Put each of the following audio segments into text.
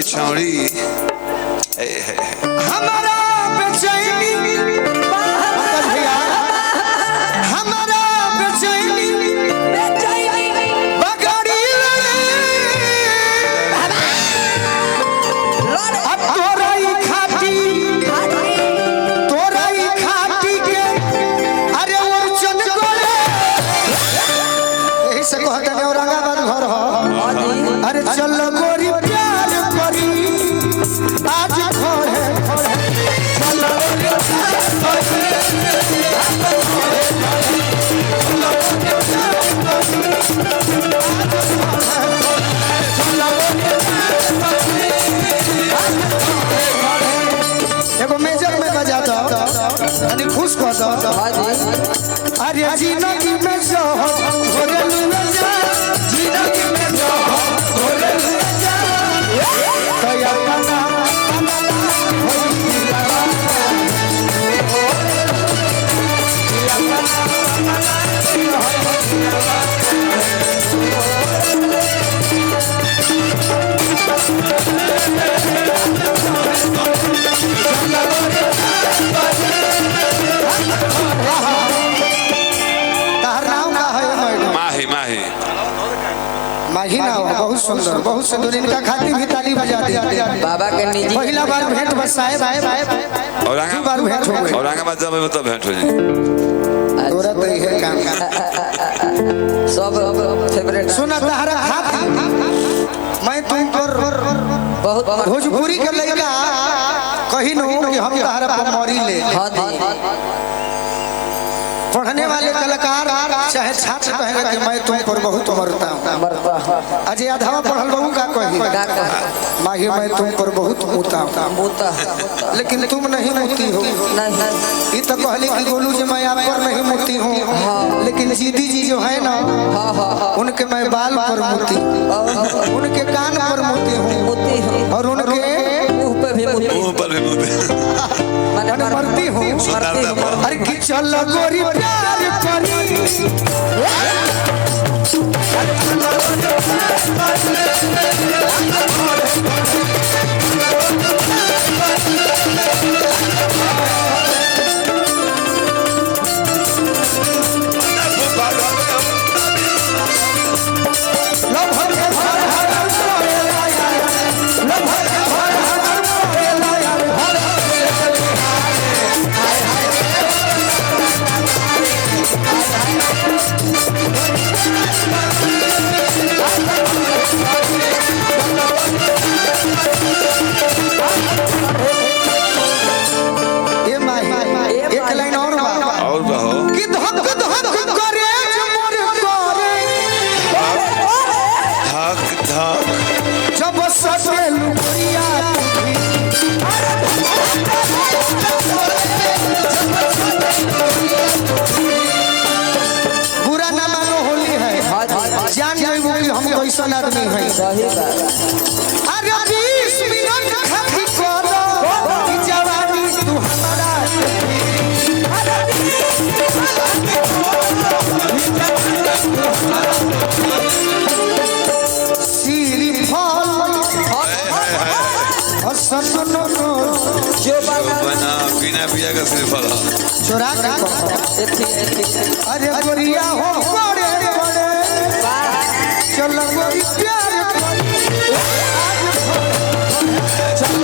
ये छौड़ी हमारा बेचैनी हमारा बेचैनी बगड़ी अब तोराई खाती के अरे वो चन गोले यही से कहता है औरंगाबाद घर हो अरे चल गोरी प्यार करी आज खोड़े चल एगो मेजर में बजा दो यानी खुश कर दो अरे जिंदगी में जो घोरे लुए जा जिंदगी में जो घोरे लुए जा तो अपना माहिना बहुत सुंदर बहुत सुंदर इनका खाती भी ताली बजा दी बाबा के निजी पहला बार भेंट बस साहेब बार भेंट हो गई औरंगाबाद जब मतलब भेंट हो जाए तोरा तो है काम सब फेवरेट सुना तहरा खाती मैं तुम पर बहुत भोजपुरी के लड़का कहीं न कि हम तहरा पर मरी ले हां जी पढ़ने वाले कलाकार चाहे छात्र कहेगा कि मैं तुम पर बहुत मरता हूँ अजय यादव पढ़ल बहु का कही माही मैं तुम पर बहुत मुता हूँ लेकिन तुम नहीं मुती हो ये तो कहले कि गोलू जी मैं आप पर नहीं मुती हूँ लेकिन जीदी जी जो है ना उनके मैं बाल पर मुती उनके कान पर मुती हूँ और उनके मुंह पे भी मुती मैंने मरती हूँ अरे कि चल गोरी प्यार करी कैसा आदमी है अरे 20 मिनट खाती करो कि जवानी तू हमारा सीरी फल सपनों जो बना बिना पिया का सिर्फ फल चुरा के अरे गोरिया हो बड़े बड़े चल गोरी प्यार चल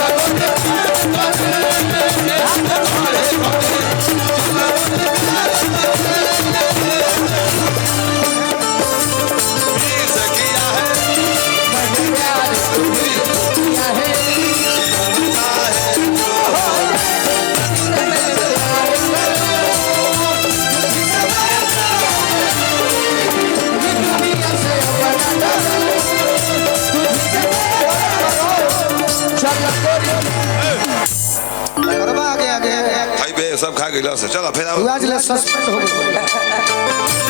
सब खा गया से चलो फिर आओ आज ले सस्पेंड हो गया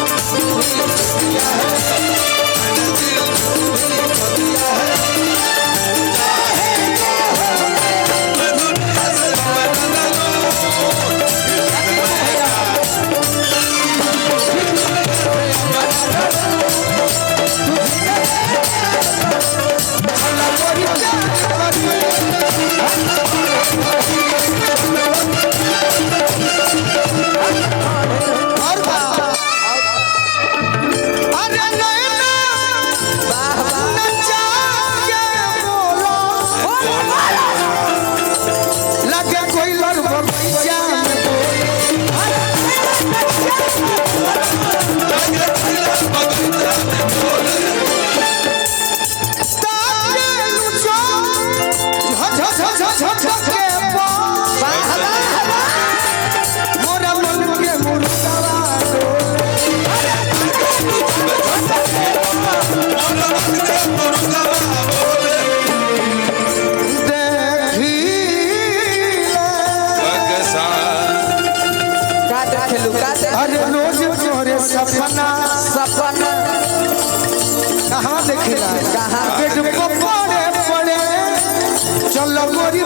अरे रोज तोरे सपना सपना कहाँ देखिला कहाँ? पेट पर पड़े पड़े चलो गोरी